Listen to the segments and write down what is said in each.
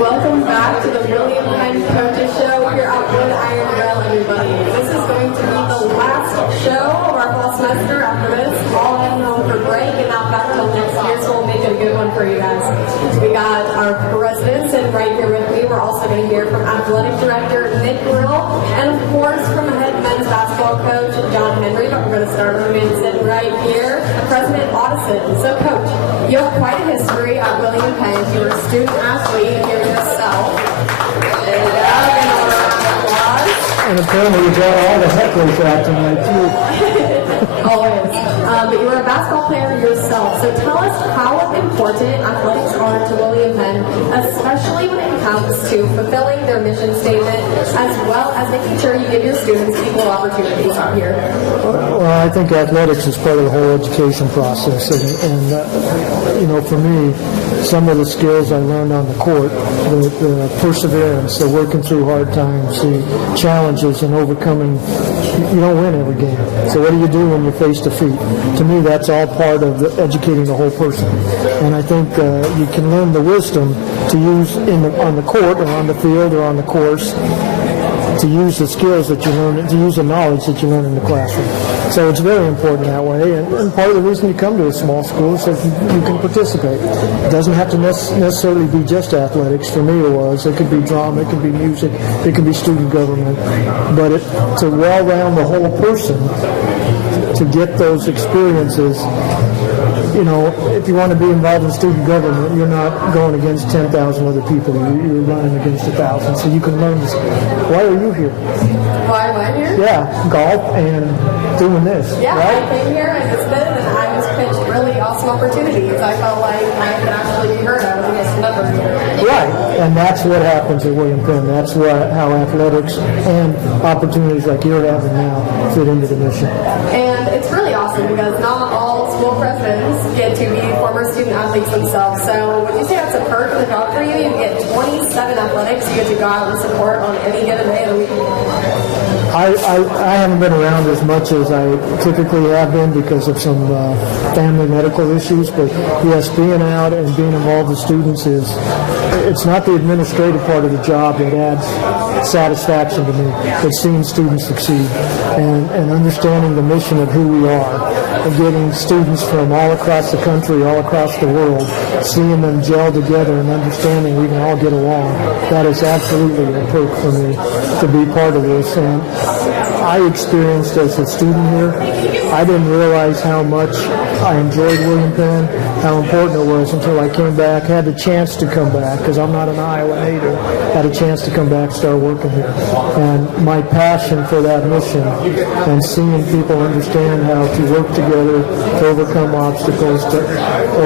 Welcome back to the William Penn Coaches Show here at Wood Iron Rail, everybody. This is going to be the last show of our fall semester. After this, all heading home for break and not back till next year, so we'll make it a good one for you guys. We got our presidents and right here with me. We're also going to hear from Athletic Director Nick Grill and, of course, from head men's basketball coach John Henry. But we're going to start with the man sitting right here, President Audison. So, Coach, you have quite a history at William Penn. You were a student athlete here yourself. There you go. And apparently we got all the hecklers out tonight, too. Always. But you were a basketball player yourself. So tell us how important athletics are to William Penn, especially when it comes to fulfilling their mission statement, as well as making sure you give your students equal opportunities out here. Well, I think athletics is part of the whole education process. And you know, for me, some of the skills I learned on the court, the perseverance, the working through hard times, the challenges and overcoming, you don't win every game. So what do you do when you're face defeat? To me, that's all part of educating the whole person. And I think you can learn the wisdom to use on the court or on the field or on the course, to use the skills that you learn, to use the knowledge that you learn in the classroom. So it's very important that way, and part of the reason you come to a small school is so you can participate. It doesn't have to necessarily be just athletics. For me it was. It could be drama, it could be music, it could be student government. But to well-round the whole person, to get those experiences, you know, if you want to be involved in student government, you're not going against 10,000 other people. You're running against 1,000. So you can learn this. Why are you here? Why am I here? Yeah, golf and doing this. Yeah, right? I came here and it's been, and I was pitched really awesome opportunities. I felt like I could actually be heard. I was against another. Right, and that's what happens at William Penn. That's how athletics and opportunities like you're having now fit into the mission. And it's really awesome because not all school presidents get to be former student athletes themselves. So would you say that's a perk of the job for you? You get 27 athletics you get to go out and support on any given day of the week. I haven't been around as much as I typically have been because of some family medical issues, but yes, being out and being involved with students it's not the administrative part of the job that adds satisfaction to me. It's seeing students succeed and understanding the mission of who we are, and getting students from all across the country, all across the world, seeing them gel together and understanding we can all get along. That is absolutely a perk for me to be part of this. And I experienced as a student here, I didn't realize how much I enjoyed William Penn, how important it was until I came back, had the chance to come back, because I'm not an Iowa native, had a chance to come back, start working here. And my passion for that mission and seeing people understand how to work together, to overcome obstacles, to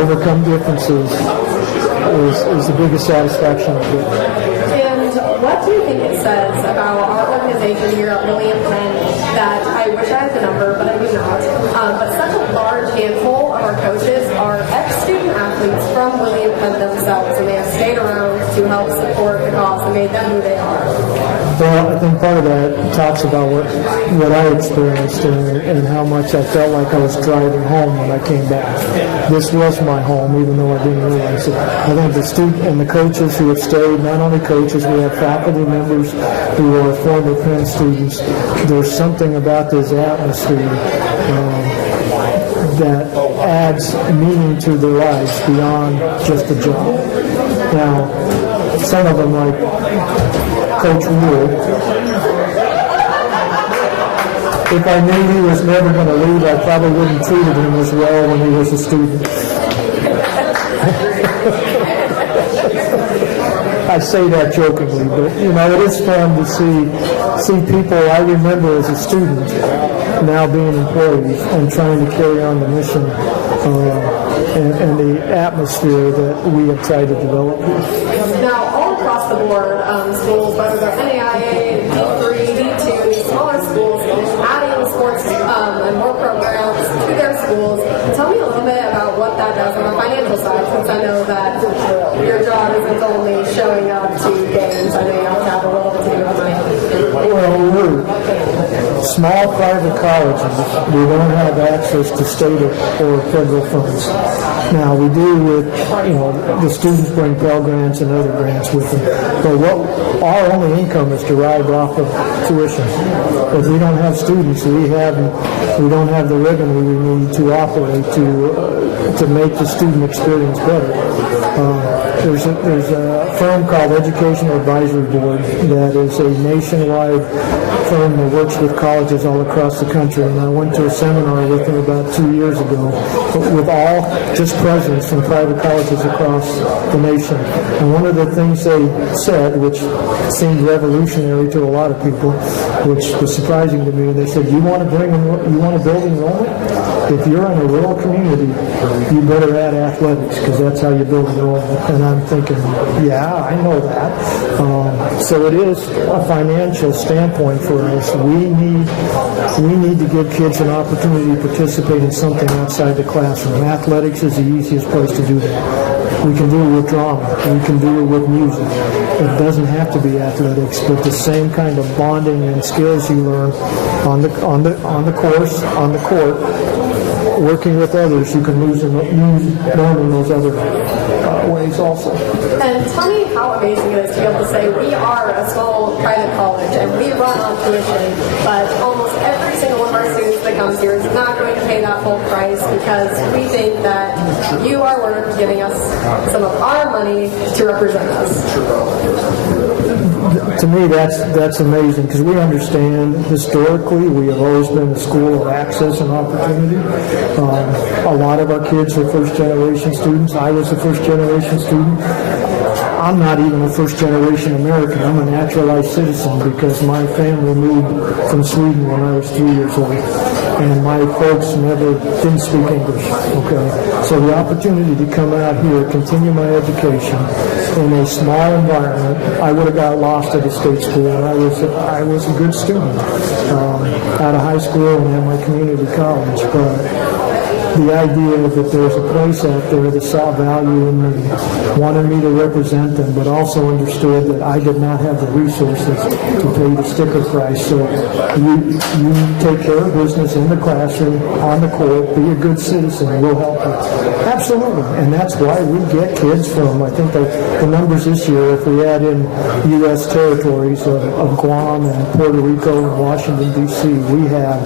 overcome differences is the biggest satisfaction I get. And what do you think it says about our organization here at William Penn that I wish I had the number, but I do not, but such a large handful of our coaches are ex-student athletes from William Penn themselves, and they have stayed around to help support the cause and made them who they are? Well, I think part of that talks about what I experienced and how much I felt like I was driving home when I came back. This was my home, even though I didn't realize it. I think the student and the coaches who have stayed, not only coaches, we have faculty members who are former Penn students. There's something about this atmosphere that adds meaning to their lives beyond just a job. Now, some of them, like Coach Wood, if I knew he was never going to leave, I probably wouldn't have treated him as well when he was a student. I say that jokingly, but you know, it is fun to see people I remember as a student now being employees and trying to carry on the mission and the atmosphere that we have tried to develop here. Now, all across the board, schools, whether they're NAIA, D3, D2, these smaller schools, adding sports and more programs to their schools. Tell me a little bit about what that does on the financial side, since I know that your job isn't only showing up to games. I know you have to have a little bit to do with money. Well, we're small private colleges. We don't have access to state or federal funds. Now, we do with, the students bring Pell Grants and other grants with them. But our only income is derived off of tuition. If we don't have students, we don't have the revenue we need to operate to make the student experience better. There's a firm called Educational Advisory Board that is a nationwide firm that works with colleges all across the country, and I went to a seminar with them about 2 years ago with all just presidents from private colleges across the nation. And one of the things they said, which seemed revolutionary to a lot of people, which was surprising to me, they said, you want to build enrollment? If you're in a rural community, you better add athletics, because that's how you build enrollment. And I'm thinking, yeah, I know that. So it is a financial standpoint for us. We need to give kids an opportunity to participate in something outside the classroom. Athletics is the easiest place to do that. We can do it with drama. We can do it with music. It doesn't have to be athletics, but the same kind of bonding and skills you learn on the court, working with others, you can learn in those other ways also. And tell me how amazing it is to be able to say we are a small private college and we run on tuition, but almost every single one of our students that comes here is not going to pay that full price because we think that you are worth giving us some of our money to represent us. To me, that's amazing, because we understand historically we have always been a school of access and opportunity. A lot of our kids are first-generation students. I was a first-generation student. I'm not even a first-generation American. I'm a naturalized citizen because my family moved from Sweden when I was 3 years old. And my folks didn't speak English, okay? So the opportunity to come out here, continue my education in a small environment, I would have got lost at a state school, and I was a good student out of high school and at my community college, but the idea that there's a place out there that saw value in me, wanted me to represent them, but also understood that I did not have the resources to pay the sticker price. So you take care of business in the classroom, on the court, be a good citizen, and we'll help you. Absolutely. And that's why we get kids from, I think the numbers this year, if we add in U.S. territories of Guam and Puerto Rico and Washington, D.C., we have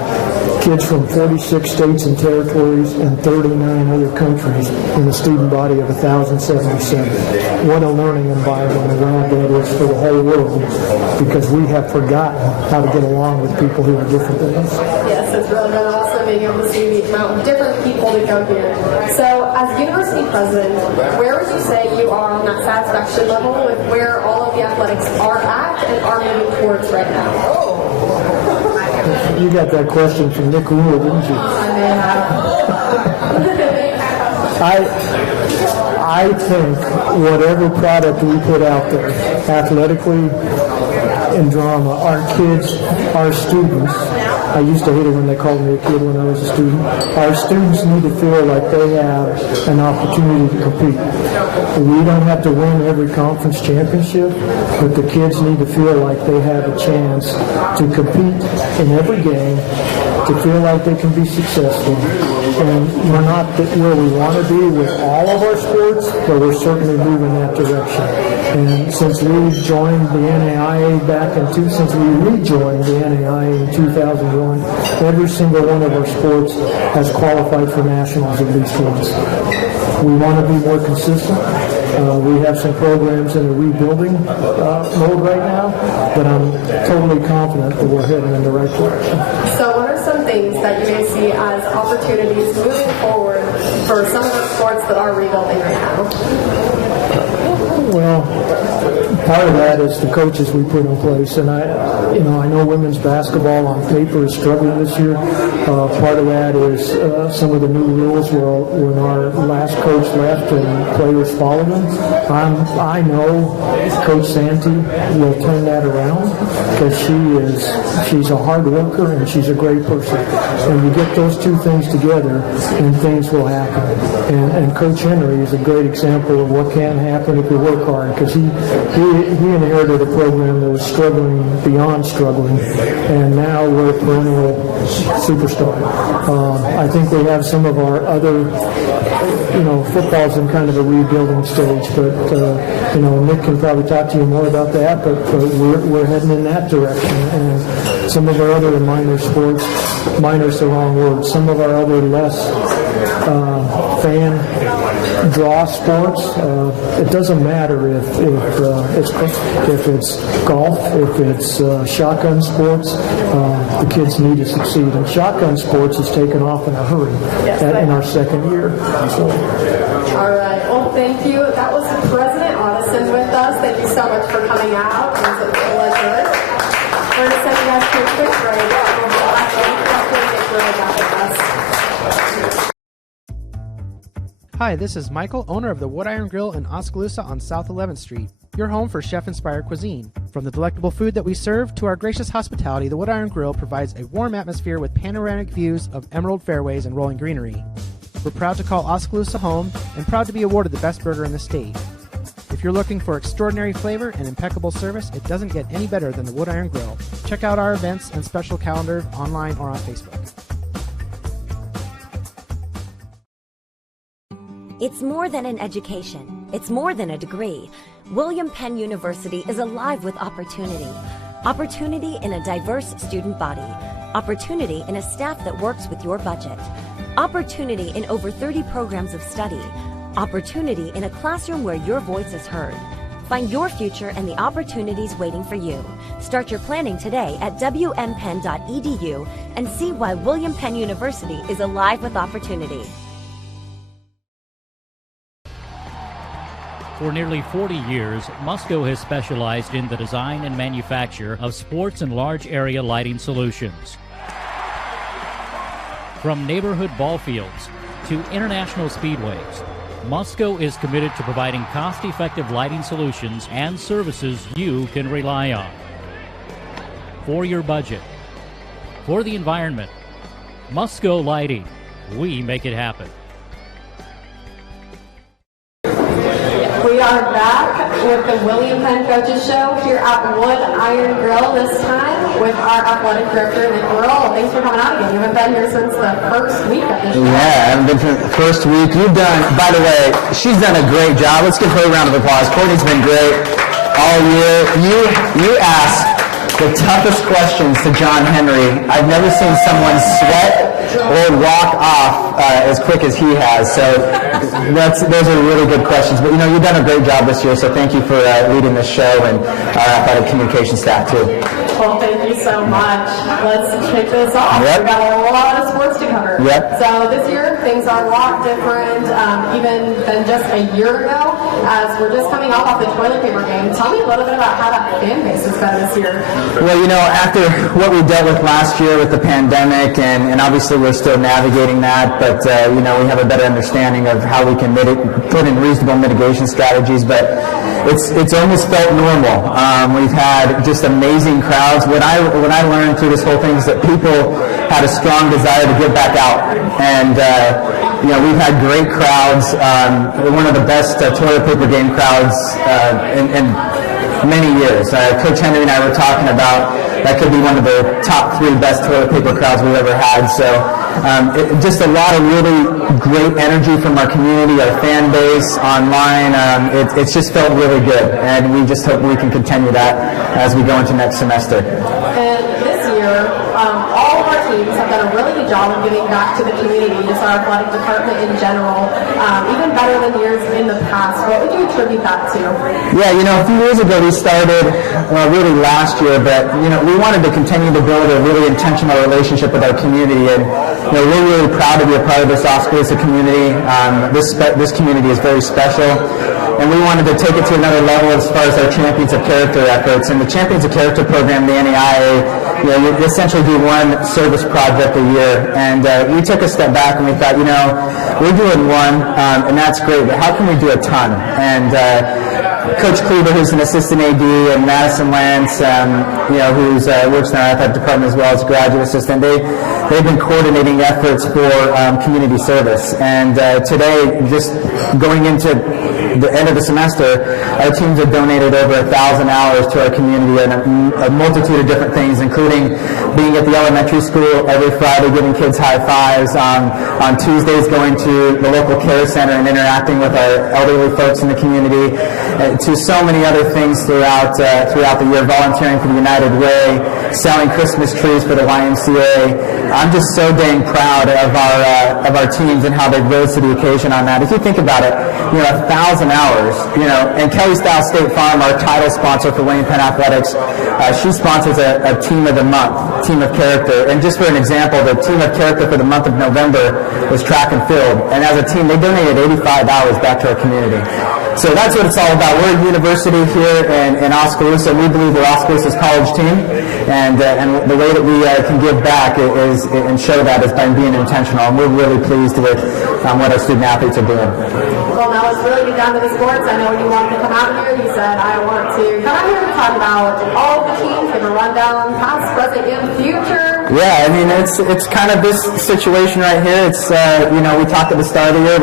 kids from 46 states and territories and 39 other countries in a student body of 1,077. What a learning environment around that is for the whole world, because we have forgotten how to get along with people who are different than us. Yes, it's really been awesome being able to see the amount of different people that come here. So, as university president, where would you say you are on that satisfaction level with where all of the athletics are at and are moving towards right now? You got that question from Nick Rule, didn't you? I think whatever product we put out there, athletically and drama, our kids, our students, I used to hate it when they called me a kid when I was a student. Our students need to feel like they have an opportunity to compete. We don't have to win every conference championship, but the kids need to feel like they have a chance to compete in every game, to feel like they can be successful. And we're not where we want to be with all of our sports, but we're certainly moving that direction. And since we joined the NAIA since we rejoined the NAIA in 2001, every single one of our sports has qualified for nationals at least once. We want to be more consistent. We have some programs in a rebuilding mode right now, but I'm totally confident that we're heading in the right direction. So what are some things that you may see as opportunities moving forward for some of the sports that are rebuilding right now? Well, part of that is the coaches we put in place, and I know women's basketball on paper is struggling this year. Part of that is some of the new rules when our last coach left and players followed him. I know Coach Santee will turn that around, because she's a hard worker and she's a great person. And you get those two things together and things will happen. And Coach Henry is a great example of what can happen if you work hard, because he he inherited a program that was struggling beyond struggling, and now we're a perennial superstar. I think we have some of our other, football's in kind of a rebuilding stage, but Nick can probably talk to you more about that. But we're heading in that direction, and some of our other minor sports, minor's the wrong word. Some of our other less fan draw sports. It doesn't matter if it's golf, if it's shotgun sports. The kids need to succeed, and shotgun sports has taken off in a hurry in our second year. So. All right. Well, thank you. That was President Addison with us. Thank you so much for coming out. It was a pleasure. We're going to send you guys to a quick break. We'll be back with us. Hi, this is Michael, owner of the Wood Iron Grill in Oskaloosa on South 11th Street, your home for chef-inspired cuisine. From the delectable food that we serve to our gracious hospitality, the Wood Iron Grill provides a warm atmosphere with panoramic views of emerald fairways and rolling greenery. We're proud to call Oskaloosa home and proud to be awarded the best burger in the state. If you're looking for extraordinary flavor and impeccable service, it doesn't get any better than the Wood Iron Grill. Check out our events and special calendar online or on Facebook. It's more than an education. It's more than a degree. William Penn University is alive with opportunity. Opportunity in a diverse student body. Opportunity in a staff that works with your budget. Opportunity in over 30 programs of study. Opportunity in a classroom where your voice is heard. Find your future and the opportunities waiting for you. Start your planning today at wmpenn.edu and see why William Penn University is alive with opportunity. For nearly 40 years, Musco has specialized in the design and manufacture of sports and large area lighting solutions. From neighborhood ball fields to international speedways, Musco is committed to providing cost-effective lighting solutions and services you can rely on. For your budget, for the environment, Musco Lighting, we make it happen. We are back with the William Penn Coaches Show here at Wood Iron Grill, this time with our athletic director, Nick Burrell. Thanks for coming out again. You haven't been here since the first week of this show. Yeah, I haven't been for the first week. You've done, by the way, she's done a great job. Let's give her a round of applause. Courtney's been great all year. You asked the toughest questions to John Henry. I've never seen someone sweat or walk off as quick as he has. So those are really good questions. But, you've done a great job this year, so thank you for leading this show and our athletic communication staff, too. Well, thank you so much. Let's kick this off. Yep. We've got a lot of sports to cover. Yep. So this year, things are a lot different even than just a year ago, as we're just coming off the toilet paper game. Tell me a little bit about how that fan base has been this year. Well, after what we dealt with last year with the pandemic, and obviously we're still navigating that, but, we have a better understanding of how we can put in reasonable mitigation strategies, but it's almost felt normal. We've had just amazing crowds. What I learned through this whole thing is that people had a strong desire to get back out, and we've had great crowds. One of the best toilet paper game crowds in many years. Coach Henry and I were talking about that could be one of the top 3 best toilet paper crowds we've ever had. So just a lot of really great energy from our community, our fan base, online. It's just felt really good, and we just hope we can continue that as we go into next semester. And this year, all of our teams have done a really good job of giving back to the community, just our athletic department in general, even better than years in the past. What would you attribute that to? Yeah, a few years ago we started, really last year, but, we wanted to continue to build a really intentional relationship with our community, and, we're really proud to be a part of this Oskaloosa community. This community is very special, and we wanted to take it to another level as far as our Champions of Character efforts. And the Champions of Character program, the NAIA, we essentially do one service project a year, and we took a step back and we thought, we're doing one, and that's great, but how can we do a ton? And Coach Cleaver, who's an assistant AD, and Madison Lance, who's works in our athletic department as well as a graduate assistant, they've been coordinating efforts for community service. And today, just going into the end of the semester, our teams have donated over 1,000 hours to our community and a multitude of different things, including being at the elementary school every Friday, giving kids high fives, on Tuesdays going to the local care center and interacting with our elderly folks in the community, to so many other things throughout the year, volunteering for the United Way, selling Christmas trees for the YMCA. I'm just so dang proud of our teams and how they rose to the occasion on that. If you think about it, 1,000 hours, and Kelly Style State Farm, our title sponsor for William Penn Athletics, she sponsors a team of the month, team of character. And just for an example, the team of character for the month of November was track and field. And as a team, they donated 85 hours back to our community. So that's what it's all about. We're a university here in Oskaloosa. We believe we're Oskaloosa's college team, and the way that we can give back is and show that is by being intentional. And we're really pleased with what our student athletes are doing. Well, now let's really get down to the sports. I know when you wanted to come out here, you said, I want to come out here and talk about all the teams, give a rundown, past, present, and future. Yeah, I mean, it's kind of this situation right here. It's, we talked at the start of the year,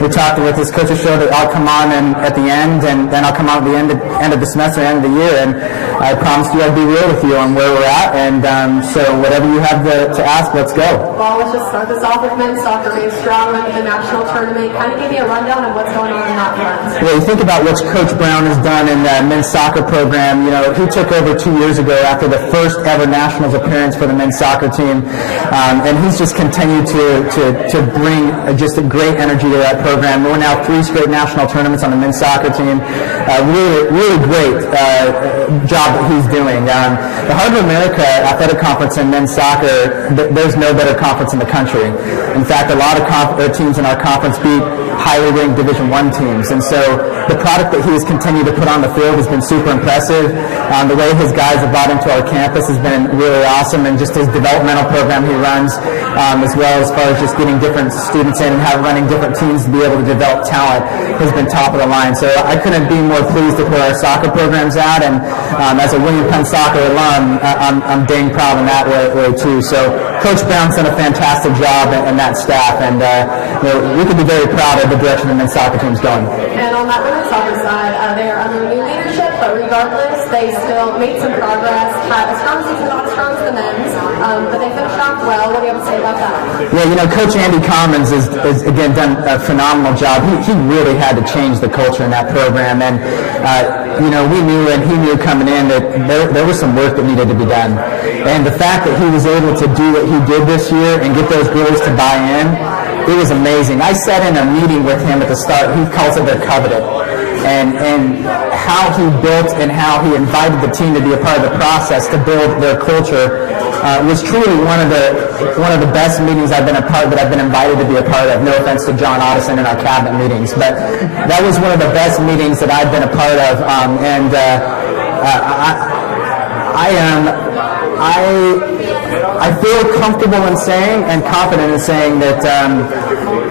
we talked with this coach's show that I'll come on at the end, and then I'll come on at the end of the semester, end of the year, and I promised you I'd be real with you on where we're at, and so whatever you have to ask, let's go. Well, let's just start this off with men's soccer being strong in the national tournament. Kind of give me a rundown of what's going on in that front. Well, you think about what Coach Brown has done in the men's soccer program. He took over 2 years ago after the first ever nationals appearance for the men's soccer team, and he's just continued to bring just a great energy to that program. We're now 3 straight national tournaments on the men's soccer team. Really great job that he's doing. The Heart of America Athletic Conference in men's soccer, there's no better conference in the country. In fact, a lot of teams in our conference beat highly ranked Division I teams, and so the product that he has continued to put on the field has been super impressive. The way his guys have bought into our campus has been really awesome, and just his developmental program he runs, as well as far as just getting different students in and running different teams to be able to develop talent has been top of the line. So I couldn't be more pleased with where our soccer program's at, and as a William Penn soccer alum, I'm dang proud in that way too. So Coach Brown's done a fantastic job and that staff, and we can be very proud of the direction the men's soccer team's going. And on that women's soccer side, they are under new leadership, but regardless, they still made some progress. Had a strong season, not as strong as the men's, but they finished off well. What do you have to say about that? Yeah, Coach Andy Commons has again done a phenomenal job. He really had to change the culture in that program, and we knew and he knew coming in that there was some work that needed to be done. And the fact that he was able to do what he did this year and get those girls to buy in, it was amazing. I sat in a meeting with him at the start. He calls it their covenant. And how he built and how he invited the team to be a part of the process to build their culture was truly one of the best meetings I've been a part of, that I've been invited to be a part of. No offense to John Otteson in our cabinet meetings, but that was one of the best meetings that I've been a part of. I feel comfortable in saying and confident in saying that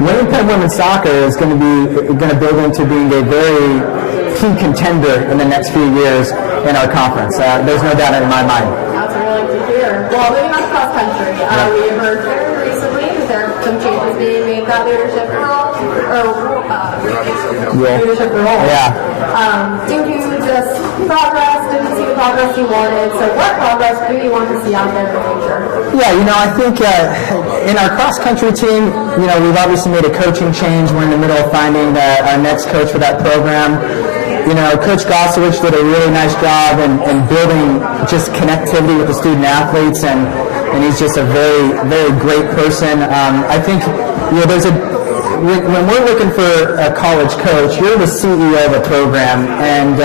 William Penn women's soccer is going to build into being a very key contender in the next few years in our conference. There's no doubt in my mind. That's what I like to hear. Well, moving on to cross country, we heard very recently that there are some changes being made that leadership role, leadership role. Yeah. Due to just progress, didn't see the progress you wanted. So what progress do you want to see out there in the future? Yeah, I think in our cross-country team, we've obviously made a coaching change. We're in the middle of finding our next coach for that program. Coach Gossowich did a really nice job in building just connectivity with the student athletes, and he's just a very, very great person. I think, when we're looking for a college coach, you're the CEO of a program, and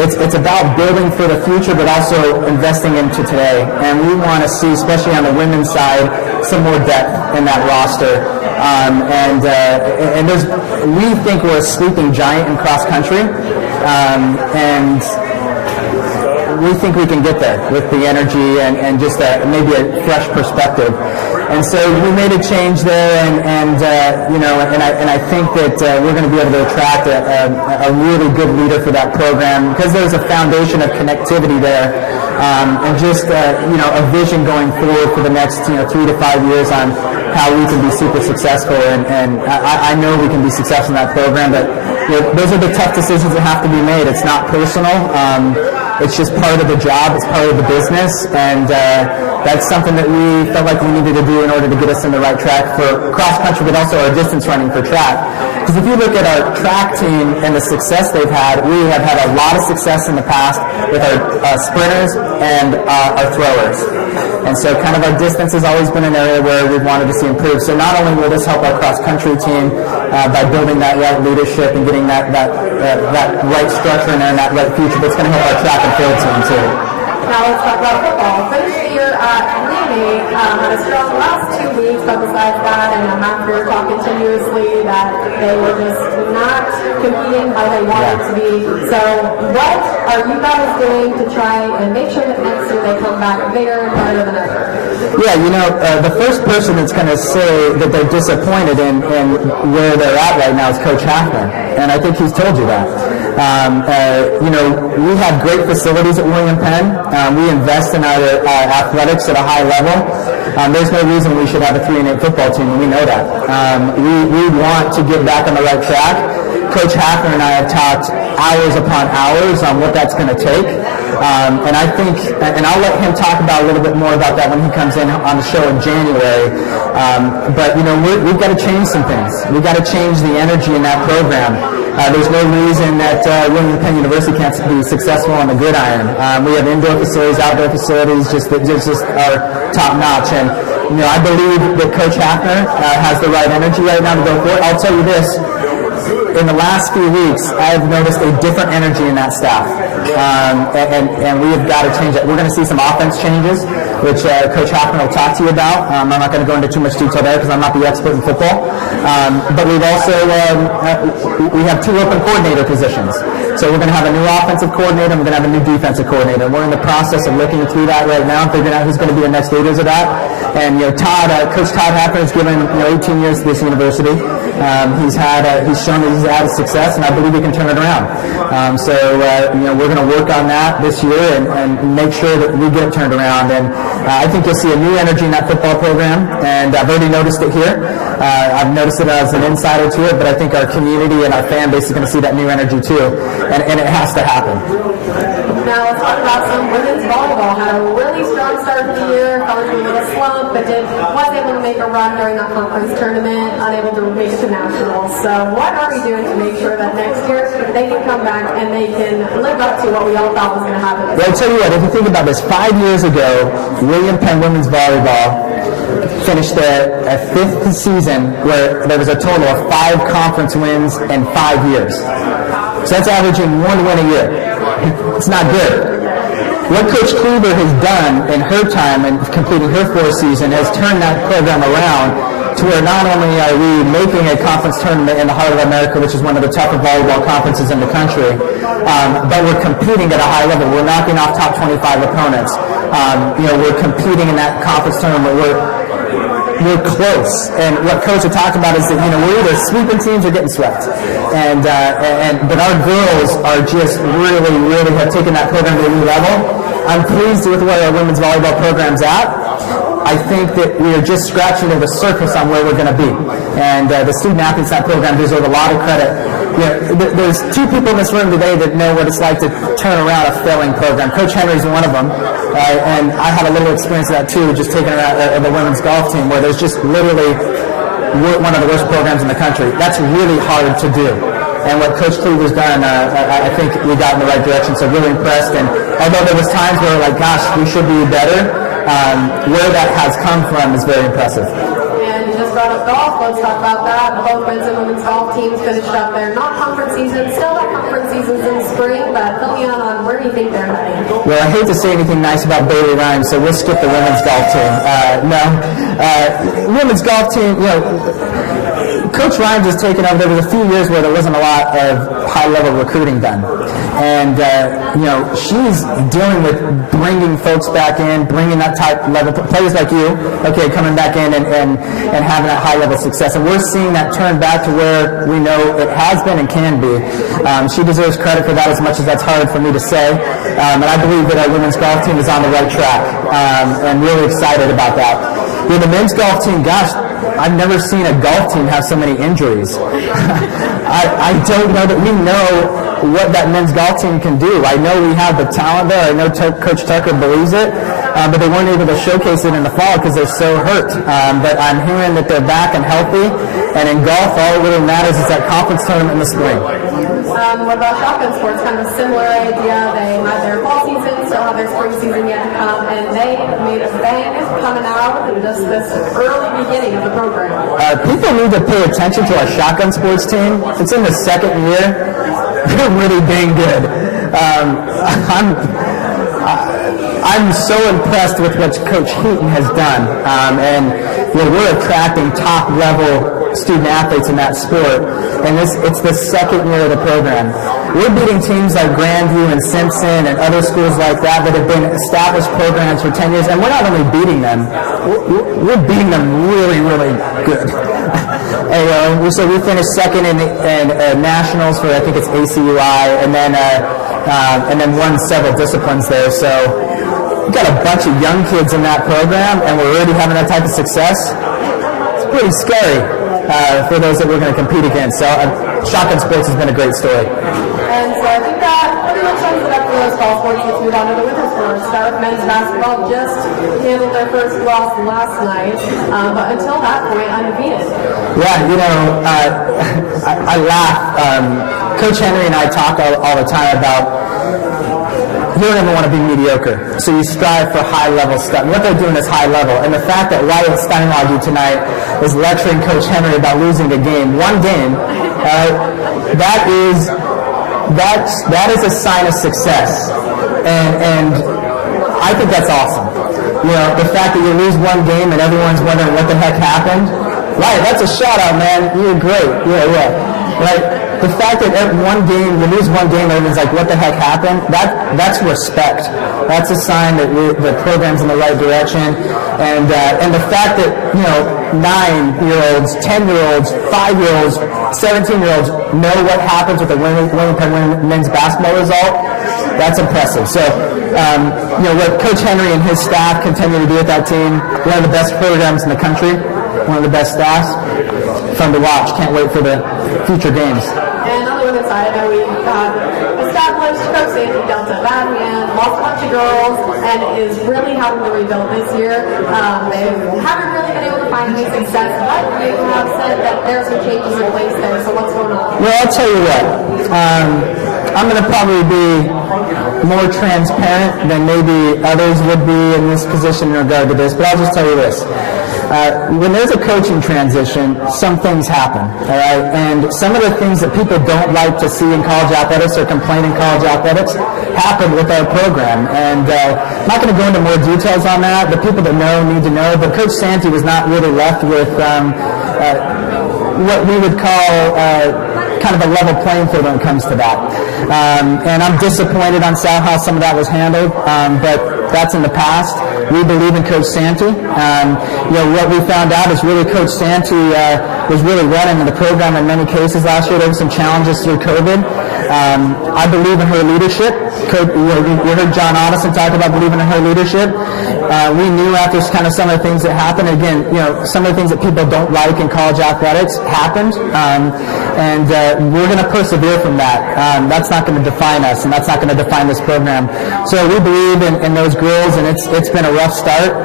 it's about building for the future, but also investing into today. And we want to see, especially on the women's side, some more depth in that roster. And we think we're a sleeping giant in cross country, and we think we can get there with the energy and just maybe a fresh perspective. And so we made a change there, and I think that we're going to be able to attract a really good leader for that program, because there's a foundation of connectivity there, and just a vision going forward for the next 3 to 5 years on how we can be super successful. And I know we can be successful in that program, but those are the tough decisions that have to be made. It's not personal. It's just part of the job. It's part of the business, and that's something that we felt like we needed to do in order to get us in the right track for cross country, but also our distance running for track. Because if you look at our track team and the success they've had, we have had a lot of success in the past with our sprinters and our throwers. And so kind of our distance has always been an area where we've wanted to see improve. So not only will this help our cross-country team by building that right leadership and getting that right structure and that right future, but it's going to help our track and field team too. Now let's talk about football. Finished the year at Lee, had a strong last 2 weeks, but besides that, and after talking continuously that they were just not competing how they wanted to be. So what are you guys doing to try and make sure that next year they come back bigger and better than ever? Yeah, the first person that's going to say that they're disappointed in where they're at right now is Coach Hafner, and I think he's told you that. We have great facilities at William Penn. We invest in our athletics at a high level. There's no reason we should have a 3-8 football team, and we know that. We want to get back on the right track. Coach Hafner and I have talked hours upon hours on what that's going to take. And I think, and I'll let him talk about a little bit more about that when he comes in on the show in January. But we've got to change some things. We've got to change the energy in that program. There's no reason that William Penn University can't be successful on the gridiron. We have indoor facilities, outdoor facilities, just are top notch. And I believe that Coach Hafner has the right energy right now to go for it. I'll tell you this. In the last few weeks, I've noticed a different energy in that staff, and we have got to change that. We're going to see some offense changes, which Coach Hafner will talk to you about. I'm not going to go into too much detail there because I'm not the expert in football. But we've also we have 2 open coordinator positions. So we're going to have a new offensive coordinator and we're going to have a new defensive coordinator. We're in the process of looking through that right now and figuring out who's going to be the next leaders of that. And Coach Todd Hafner has given 18 years to this university. He's shown that he's had success, and I believe he can turn it around. We're going to work on that this year and make sure that we get it turned around. And I think you'll see a new energy in that football program, and I've already noticed it here. I've noticed it as an insider to it, but I think our community and our fan base is going to see that new energy too, and it has to happen. Now let's talk about some women's volleyball. Had a really strong start to the year, fell into a little slump, but was able to make a run during that conference tournament, unable to make it to nationals. So what are we doing to make sure that next year they can come back and they can live up to what we all thought was going to happen? Well, I'll tell you what, if you think about this, 5 years ago, William Penn women's volleyball finished a 5th season where there was a total of 5 conference wins in 5 years. So that's averaging 1 win a year. It's not good. What Coach Kluber has done in her time and completing her 4th season has turned that program around to where not only are we making a conference tournament in the heart of America, which is one of the tougher volleyball conferences in the country, but we're competing at a high level. We're knocking off top 25 opponents. We're competing in that conference tournament. We're close, and what Coach had talked about is that we're either sweeping teams or getting swept, but our girls are just really have taken that program to a new level. I'm pleased with where our women's volleyball program's at. I think that we are just scratching the surface on where we're going to be, and the student athletes in that program deserve a lot of credit. There's 2 people in this room today that know what it's like to turn around a failing program. Coach Henry's one of them, and I had a little experience of that too, just taking around the women's golf team, where there's just literally one of the worst programs in the country. That's really hard to do. And what Coach Kluber's done, I think we got in the right direction, so really impressed. And although there was times where we're like, gosh, we should be better, where that has come from is very impressive. And you just brought up golf. Let's talk about that. Both men's and women's golf teams finished up their non-conference season. Still that conference season's in spring, but fill me on where do you think they're heading? Well, I hate to say anything nice about Bailey Rhymes, so we'll skip the women's golf team. Women's golf team, Coach Rhymes has taken over. There was a few years where there wasn't a lot of high-level recruiting done. And, she's dealing with bringing folks back in, bringing that type level, players like you, coming back in and having that high-level success. And we're seeing that turn back to where we know it has been and can be. She deserves credit for that, as much as that's hard for me to say. And I believe that our women's golf team is on the right track, and really excited about that. The men's golf team, gosh, I've never seen a golf team have so many injuries. I don't know that we know what that men's golf team can do. I know we have the talent there. I know Coach Tucker believes it, but they weren't able to showcase it in the fall because they're so hurt. But I'm hearing that they're back and healthy, and in golf, all that really matters is that conference tournament in the spring. What about shotgun sports? Kind of a similar idea. They had their fall season, still have their spring season yet to come, and they made a bang coming out in just this early beginning of the program. People need to pay attention to our shotgun sports team. It's in the second year. They're really dang good. I'm so impressed with what Coach Heaton has done, and we're attracting top-level student athletes in that sport, and it's the second year of the program. We're beating teams like Grandview and Simpson and other schools like that have been established programs for 10 years, and we're not only beating them, we're beating them really, really good. So we finished second in nationals for, I think it's ACUI, and then won several disciplines there. So we've got a bunch of young kids in that program, and we're already having that type of success. It's pretty scary for those that we're going to compete against. So shotgun sports has been a great story. And so I think that pretty much sums it up for those fall sports. Let's move on to the winter sports. Start with men's basketball. Just handled their first loss last night, but until that point, undefeated. Yeah, I laugh. Coach Henry and I talk all the time about you don't ever want to be mediocre, so you strive for high-level stuff. What they're doing is high-level, and the fact that Wyatt Steinlage tonight is lecturing Coach Henry about losing a game, one game, that is a sign of success, and I think that's awesome. The fact that you lose one game and everyone's wondering what the heck happened. Right, that's a shout-out, man. You're great. Yeah. Right. The fact that you lose one game, everyone's like, what the heck happened? That's respect. That's a sign that the program's in the right direction. And the fact that, 9-year-olds, 10-year-olds, 5-year-olds, 17-year-olds know what happens with the Wilmington men's basketball result, that's impressive. So, what Coach Henry and his staff continue to do with that team, one of the best programs in the country, one of the best staffs, fun to watch. Can't wait for the future games. And on the women's side, I know we've established Coach Sandy Delta Batman, lost a bunch of girls, and is really having to rebuild this year. They haven't really been able to find any success, but you have said that there are some changes in place there. So what's going on? Well, I'll tell you what. I'm going to probably be more transparent than maybe others would be in this position in regard to this, but I'll just tell you this. When there's a coaching transition, some things happen, all right? And some of the things that people don't like to see in college athletics or complain in college athletics happen with our program. And I'm not going to go into more details on that. The people that know need to know. But Coach Santee was not really left with what we would call kind of a level playing field when it comes to that. And I'm disappointed on how some of that was handled, but that's in the past. We believe in Coach Santee. What we found out is really Coach Santee was really running the program in many cases last year. There were some challenges through COVID. I believe in her leadership. You heard John Otteson talk about believing in her leadership. We knew after kind of some of the things that happened, again, some of the things that people don't like in college athletics happened, and we're going to persevere from that. That's not going to define us, and that's not going to define this program. So we believe in those girls, and it's been a rough start.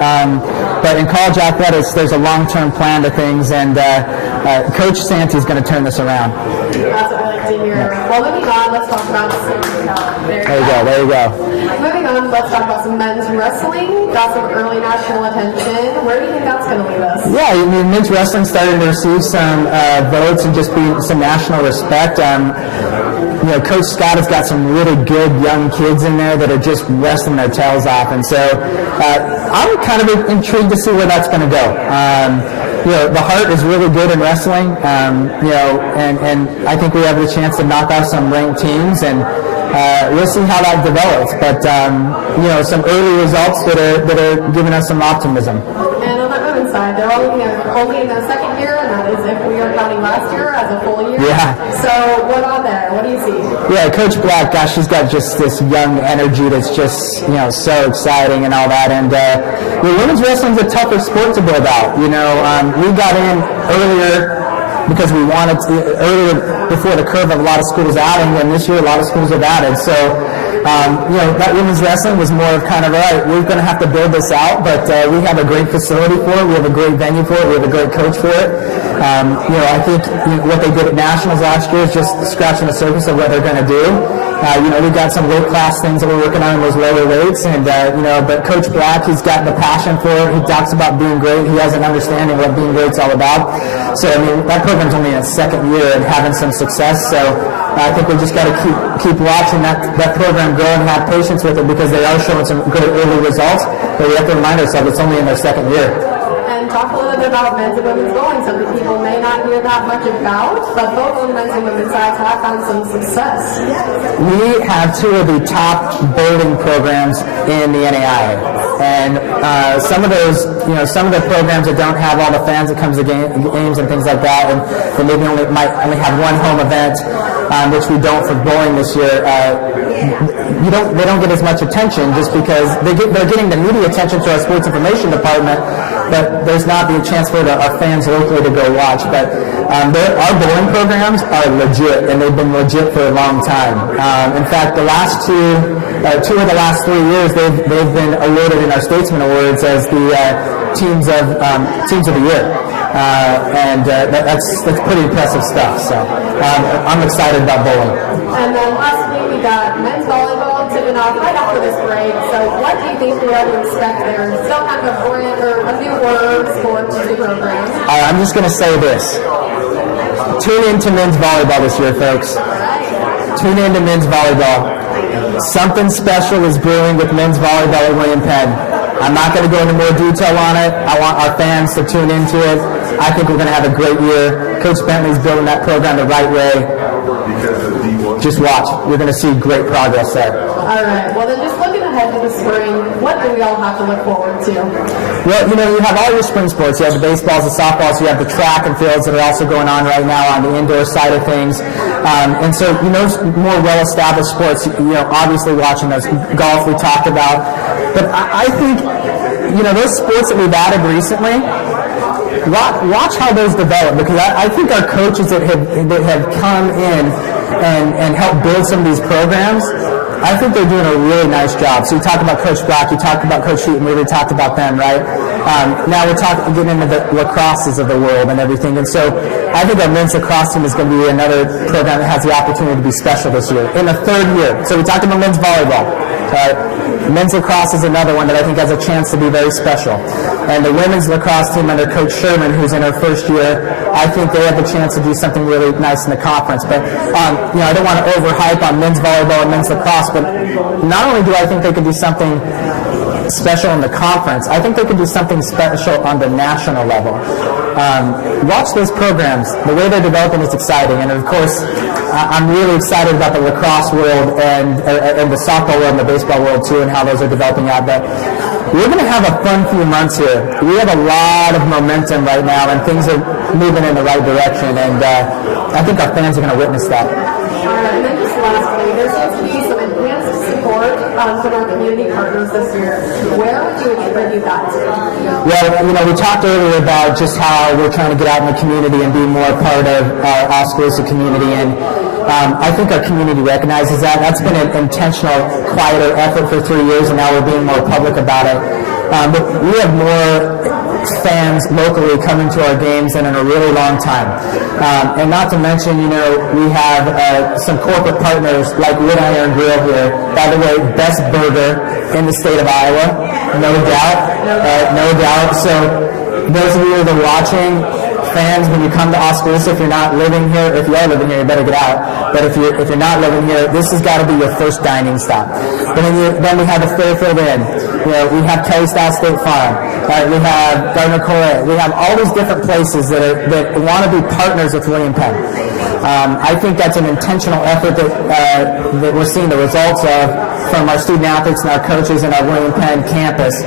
But in college athletics, there's a long-term plan to things, and Coach Santee is going to turn this around. That's what I like to hear. Well, moving on, let's talk about There you go. Moving on, let's talk about some men's wrestling. Got some early national attention. Where do you think that's going to leave us? Yeah, men's wrestling started to receive some votes and just be some national respect. Coach Scott has got some really good young kids in there that are just wrestling their tails off, and so I'm kind of intrigued to see where that's going to go. The heart is really good in wrestling, and I think we have the chance to knock off some ranked teams, and we'll see how that develops. But some early results that are giving us some optimism. And on the women's side, they're only in their second year, and that is if we are counting last year as a full year. Yeah. So what on there? What do you see? Yeah, Coach Black, gosh, she's got just this young energy that's just, so exciting and all that. And women's wrestling's a tougher sport to build out. We got in earlier because we wanted to, earlier before the curve of a lot of schools adding, and this year a lot of schools have added. So, that women's wrestling was more of kind of, all right, we're going to have to build this out, but we have a great facility for it. We have a great venue for it. We have a great coach for it. I think what they did at Nationals last year is just scratching the surface of what they're going to do. We've got some weight class things that we're working on in those lower weights, and, but Coach Black, he's got the passion for it. He talks about being great. He has an understanding of what being great's all about. So, that program's only in its second year and having some success. So, I think we just got to keep watching that program grow and have patience with it, because they are showing some good early results. But we have to remind ourselves it's only in their second year. And talk a little bit about men's and women's bowling. Some people may not hear that much about, but both on the men's and women's sides have found some success. We have two of the top bowling programs in the NAIA. And some of those, some of the programs that don't have all the fans that comes to games and things like that, and they maybe might only have one home event, which we don't for bowling this year. They don't get as much attention just because they're getting the media attention through our sports information department, but there's not the chance for our fans locally to go watch. But our bowling programs are legit, and they've been legit for a long time. In fact, the last two of the last 3 years, they've been awarded in our Statesman Awards as the teams of the year. That's pretty impressive stuff. So I'm excited about bowling. And then lastly, we got men's volleyball tipping off right after this break. So what do you think we're able to expect there? Still kind of a few words for the program. I'm just going to say this. Tune in to men's volleyball this year, folks. Tune in to men's volleyball. Something special is brewing with men's volleyball at William Penn. I'm not going to go into more detail on it. I want our fans to tune into it. I think we're going to have a great year. Coach Bentley's building that program the right way. Just watch. We're going to see great progress there. All right. Well, then just looking ahead to the spring, what do we all have to look forward to? Well, you have all your spring sports. You have the baseballs, the softballs. You have the track and fields that are also going on right now on the indoor side of things. And so, more well-established sports, obviously watching those. Golf we talked about. But I think, those sports that we've added recently, watch how those develop, because I think our coaches that have come in and helped build some of these programs, I think they're doing a really nice job. So you talked about Coach Black, you talked about Coach Heaton, we already talked about them, right? Now we're getting into the lacrosses of the world and everything. And so I think our men's lacrosse team is going to be another program that has the opportunity to be special this year, in the third year. So we talked about men's volleyball. Men's lacrosse is another one that I think has a chance to be very special. And the women's lacrosse team under Coach Sherman, who's in her first year, I think they have the chance to do something really nice in the conference. But, I don't want to overhype on men's volleyball and men's lacrosse, but not only do I think they can do something special in the conference, I think they can do something special on the national level. Watch those programs. The way they're developing is exciting. And, of course, I'm really excited about the lacrosse world and the softball world and the baseball world, too, and how those are developing out. But we're going to have a fun few months here. We have a lot of momentum right now, and things are moving in the right direction. And I think our fans are going to witness that. All right, and then just lastly, there seems to be some enhanced support from our community partners this year. Where would you attribute that to? Well, we talked earlier about just how we're trying to get out in the community and be more part of our Oskaloosa community, and I think our community recognizes that. That's been an intentional, quieter effort for 3 years, and now we're being more public about it. But we have more fans locally coming to our games than in a really long time. And not to mention, we have some corporate partners like Wood Iron Grill here. By the way, best burger in the state of Iowa, no doubt. So those of you that are watching, fans, when you come to Oskaloosa, if you're not living here, if you are living here, you better get out. But if you're not living here, this has got to be your first dining stop. But then we have the Fairfield Inn. We have Kelly Style State Farm. We have Gardner Correa. We have all these different places that want to be partners with William Penn. I think that's an intentional effort that we're seeing the results of from our student athletes and our coaches and our William Penn campus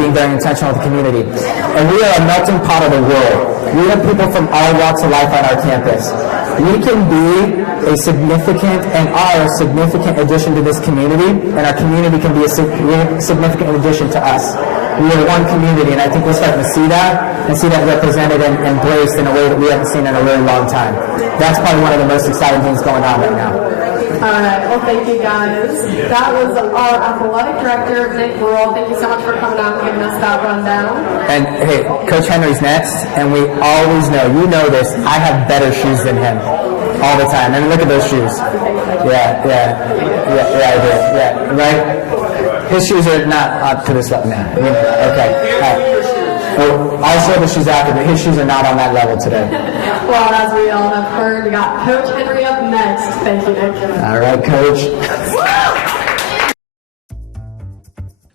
being very intentional with the community. And we are a melting pot of the world. We have people from all walks of life on our campus. we can be a significant and are a significant addition to this community, and our community can be a significant addition to us. We are one community, and I think we're starting to see that, and see that represented and embraced in a way that we haven't seen in a really long time. That's probably one of the most exciting things going on right now. All right, well, thank you guys. That was our athletic director, Nick Rural. Thank you so much for coming out and giving us that rundown. And hey, Coach Henry's next, and we always know, you know this, I have better shoes than him all the time. And look at those shoes. Yeah, I do. Yeah, right? His shoes are not up to this level now. Okay. All right. Well, I'll show the shoes after, but his shoes are not on that level today. Well, as we all have heard, we got Coach Henry up next. Thank you, Nick. All right, Coach.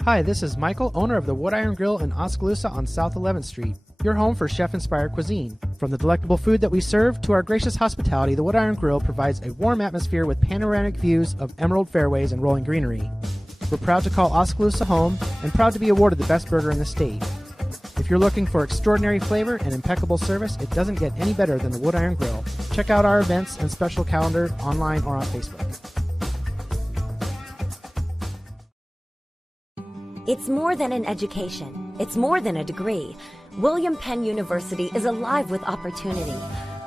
Hi, this is Michael, owner of the Wood Iron Grill in Oskaloosa on South 11th Street, your home for chef-inspired cuisine. From the delectable food that we serve to our gracious hospitality, the Wood Iron Grill provides a warm atmosphere with panoramic views of emerald fairways and rolling greenery. We're proud to call Oskaloosa home and proud to be awarded the best burger in the state. If you're looking for extraordinary flavor and impeccable service, it doesn't get any better than the Wood Iron Grill. Check out our events and special calendar online or on Facebook. It's more than an education. It's more than a degree. William Penn University is alive with opportunity.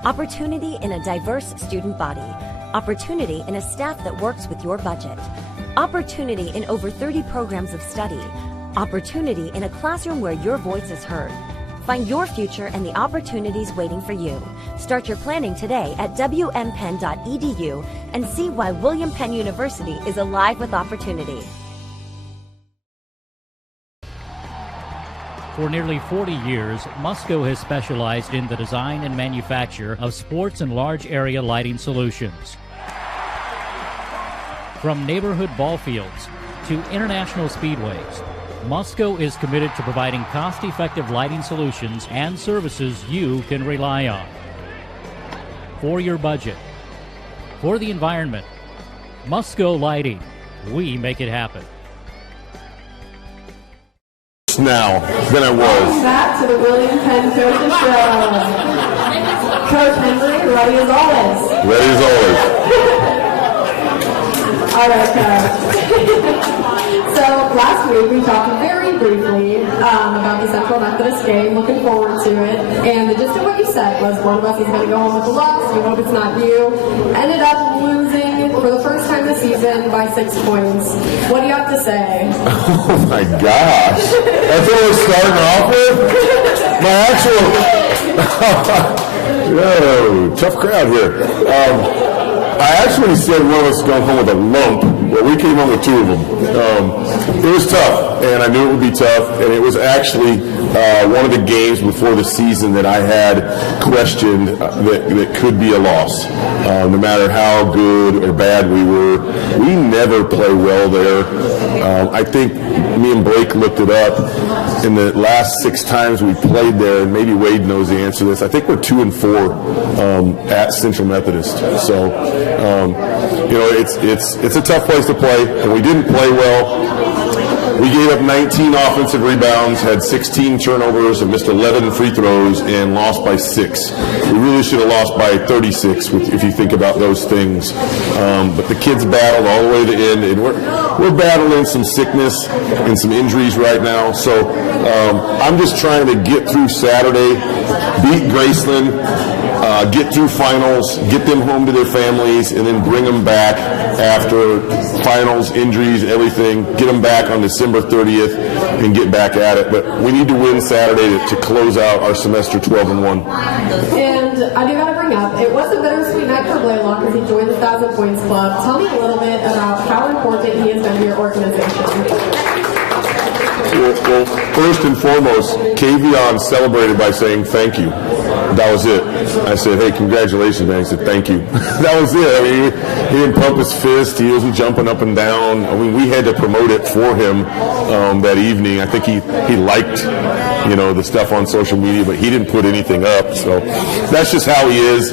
Opportunity in a diverse student body. Opportunity in a staff that works with your budget. Opportunity in over 30 programs of study. Opportunity in a classroom where your voice is heard. Find your future and the opportunities waiting for you. Start your planning today at wmpenn.edu and see why William Penn University is alive with opportunity. For nearly 40 years, Musco has specialized in the design and manufacture of sports and large area lighting solutions. From neighborhood ball fields to international speedways, Musco is committed to providing cost-effective lighting solutions and services you can rely on. For your budget, for the environment, Musco Lighting, we make it happen. Now than I was. Welcome back to the William Penn Coaches Show. Coach Henry, ready as always. Ready as always. All right, Coach. So last week we talked very briefly about the Central Methodist game, looking forward to it, and the gist of what you said was one of us is going to go home with a loss, we hope it's not you. Ended up losing for the first time this season by 6 points. What do you have to say? Oh my gosh. That's what we're starting off with? My actual... Whoa, tough crowd here. I actually said one of us going home with a lump, but we came home with two of them. It was tough, and I knew it would be tough, and it was actually one of the games before the season that I had questioned that could be a loss. No matter how good or bad we were, we never play well there. I think me and Blake looked it up. In the last 6 times we played there, and maybe Wade knows the answer to this, I think we're 2-4 at Central Methodist. So, it's a tough place to play, and we didn't play well. We gave up 19 offensive rebounds, had 16 turnovers, and missed 11 free throws, and lost by 6. We really should have lost by 36 if you think about those things. But the kids battled all the way to the end, and we're battling some sickness and some injuries right now. So I'm just trying to get through Saturday, beat Graceland, get through finals, get them home to their families, and then bring them back after finals, injuries, everything, get them back on December 30th and get back at it. But we need to win Saturday to close out our semester 12-1. And I do got to bring up, it was a bittersweet night for Blaylock as he joined the 1,000 Points Club. Tell me a little bit about how important he has been to your organization. Well, first and foremost, Kavion celebrated by saying thank you. That was it. I said, hey, congratulations, man. He said, thank you. That was it. I mean, he didn't pump his fist. He wasn't jumping up and down. I mean, we had to promote it for him that evening. I think he liked the stuff on social media, but he didn't put anything up. So that's just how he is.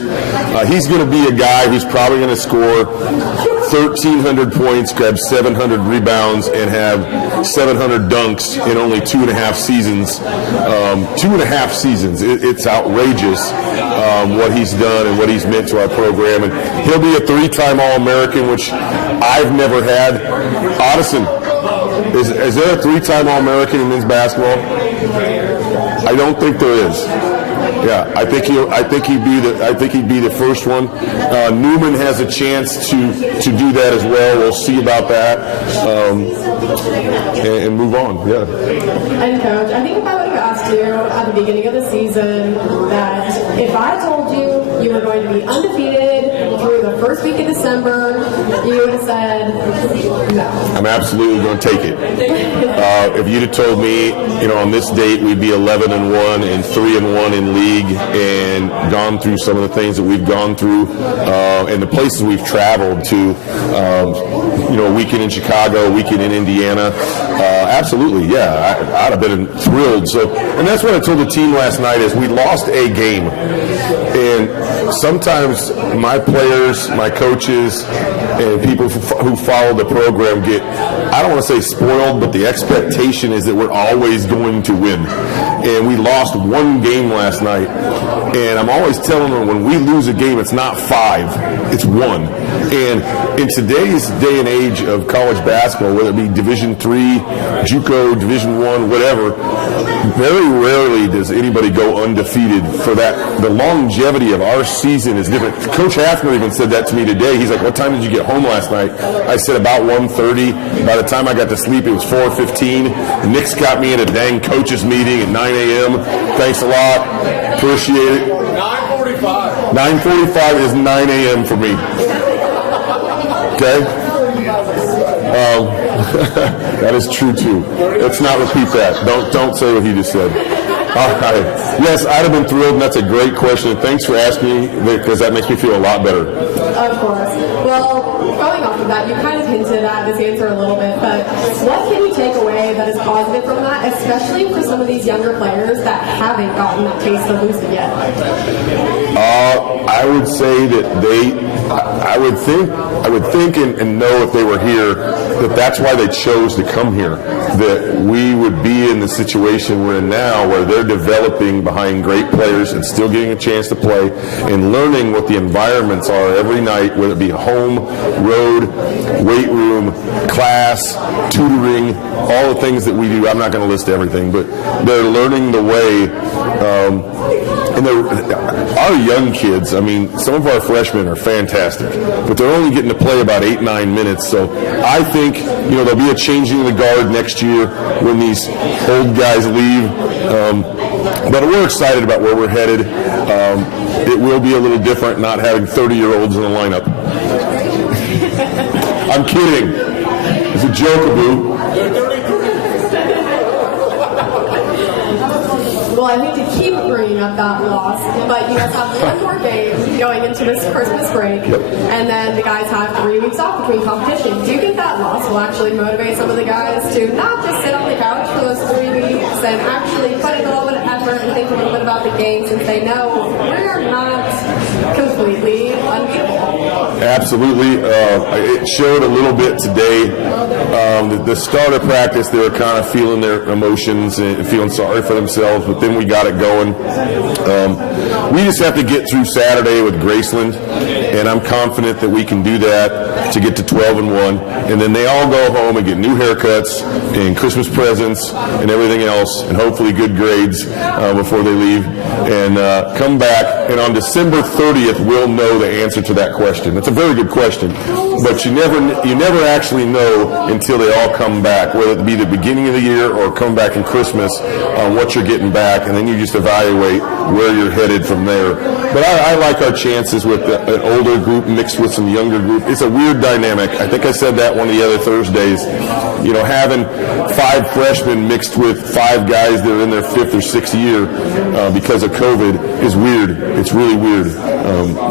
He's going to be a guy who's probably going to score 1,300 points, grab 700 rebounds, and have 700 dunks in only 2.5 seasons. 2.5 seasons. It's outrageous what he's done and what he's meant to our program. And he'll be a 3-time All-American, which I've never had. Addison, is there a 3-time All-American in men's basketball? I don't think there is. Yeah, I think he'd be the first one. Newman has a chance to do that as well. We'll see about that and move on. Yeah. And Coach, I think if I would have asked you at the beginning of the season that if I told you you were going to be undefeated through the first week of December, you would have said no. I'm absolutely going to take it. If you'd have told me, on this date we'd be 11-1 and 3-1 in league and gone through some of the things that we've gone through and the places we've traveled to, a weekend in Chicago, a weekend in Indiana, absolutely, yeah, I'd have been thrilled. So, and that's what I told the team last night is we lost a game. And sometimes my players, my coaches, and people who follow the program get, I don't want to say spoiled, but the expectation is that we're always going to win. And we lost one game last night. And I'm always telling them when we lose a game, it's not 5, it's 1. And in today's day and age of college basketball, whether it be Division III, JUCO, Division I, whatever, very rarely does anybody go undefeated for that. The longevity of our season is different. Coach Haffner even said that to me today. He's like, what time did you get home last night? I said about 1:30. By the time I got to sleep, it was 4:15. Nick's got me in a dang coaches meeting at 9 a.m. Thanks a lot. Appreciate it. 9:45. 9:45 is 9 a.m. for me. Okay? That is true too. Let's not repeat that. Don't say what he just said. All right. Yes, I'd have been thrilled, and that's a great question. Thanks for asking me because that makes me feel a lot better. Of course. Well, going off of that, you kind of hinted at this answer a little bit, but what can you take away that is positive from that, especially for some of these younger players that haven't gotten that taste of losing yet? I would say that I would think and know if they were here that that's why they chose to come here, that we would be in the situation we're in now where they're developing behind great players and still getting a chance to play and learning what the environments are every night, whether it be home, road, weight room, class, tutoring, all the things that we do. I'm not going to list everything, but they're learning the way. And our young kids, I mean, some of our freshmen are fantastic, but they're only getting to play about 8-9 minutes. So I think, there'll be a changing of the guard next year when these old guys leave. But we're excited about where we're headed. It will be a little different not having 30-year-olds in the lineup. I'm kidding. It's a joke, boo. Well, I hate to keep bringing up that loss, but you guys have one more game going into this Christmas break, and then the guys have 3 weeks off between competition. Do you think that loss will actually motivate some of the guys to not just sit on the couch for those 3 weeks and actually put in a little bit of effort and think a little bit about the game since they know we're not completely unbeatable? Absolutely. It showed a little bit today. The start of practice, they were kind of feeling their emotions and feeling sorry for themselves, but then we got it going. We just have to get through Saturday with Graceland, and I'm confident that we can do that to get to 12-1. And then they all go home and get new haircuts and Christmas presents and everything else, and hopefully good grades before they leave, and come back. And on December 30th, we'll know the answer to that question. That's a very good question, but you never actually know until they all come back, whether it be the beginning of the year or come back in Christmas on what you're getting back, and then you just evaluate where you're headed from there. But I like our chances with an older group mixed with some younger group. It's a weird dynamic. I think I said that one of the other Thursdays. Having 5 freshmen mixed with 5 guys that are in their 5th or 6th year because of COVID is weird. It's really weird.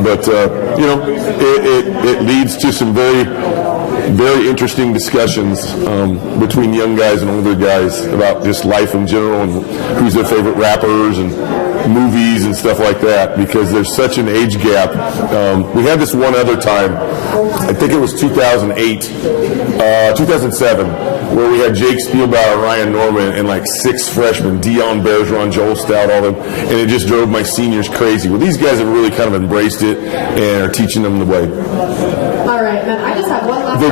But it leads to some very very interesting discussions between young guys and older guys about just life in general and who's their favorite rappers and movies and stuff like that, because there's such an age gap. We had this one other time, I think it was 2007, where we had Jake Spielbauer, Ryan Norman, and like 6 freshmen, Dion Bergeron, Joel Stout, all them, and it just drove my seniors crazy. Well, these guys have really kind of embraced it and are teaching them the way. All right, then I just have one last The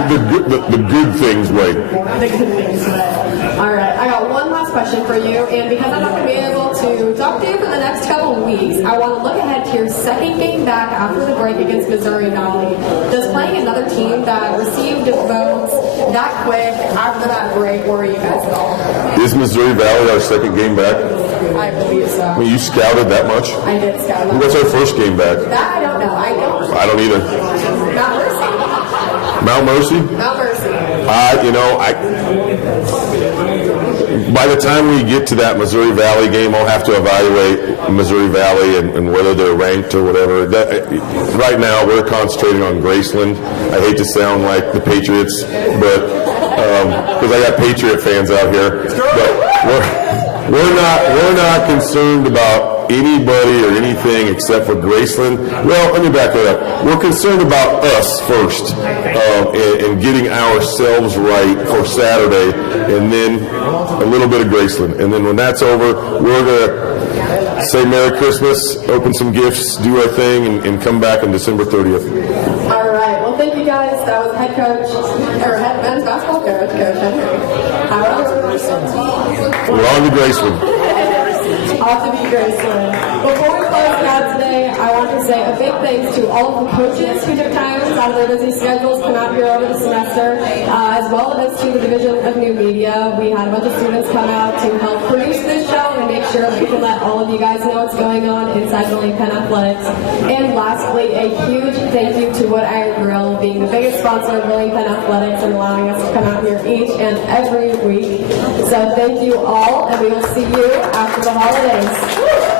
good things way. The good things way. All right, I got one last question for you, and because I'm not going to be able to talk to you for the next couple of weeks, I want to look ahead to your second game back after the break against Missouri Valley. Does playing another team that received votes that quick after that break worry you guys at all? Is Missouri Valley our second game back? I believe so. I mean, you scouted that much? I did scout that. What's our first game back? That I don't know. I don't either. Mount Mercy. Mount Mercy? Mount Mercy. By the time we get to that Missouri Valley game, I'll have to evaluate Missouri Valley and whether they're ranked or whatever. Right now, we're concentrating on Graceland. I hate to sound like the Patriots, but because I got Patriot fans out here, but we're not concerned about anybody or anything except for Graceland. Well, let me back that up. We're concerned about us first and getting ourselves right for Saturday, and then a little bit of Graceland. And then when that's over, we're going to say Merry Christmas, open some gifts, do our thing, and come back on December 30th. All right. Well, thank you guys. That was head men's basketball coach, Coach Henry. We're on to Graceland. Off to be Graceland. Before we close out today, I want to say a big thanks to all of the coaches who took time out of their busy schedules to come out here over the semester, as well as to the Division of New Media. We had a bunch of students come out to help produce this show and make sure that we can let all of you guys know what's going on inside William Penn Athletics. And lastly, a huge thank you to Wood Iron Grill, being the biggest sponsor of William Penn Athletics and allowing us to come out here each and every week. So thank you all, and we will see you after the holidays.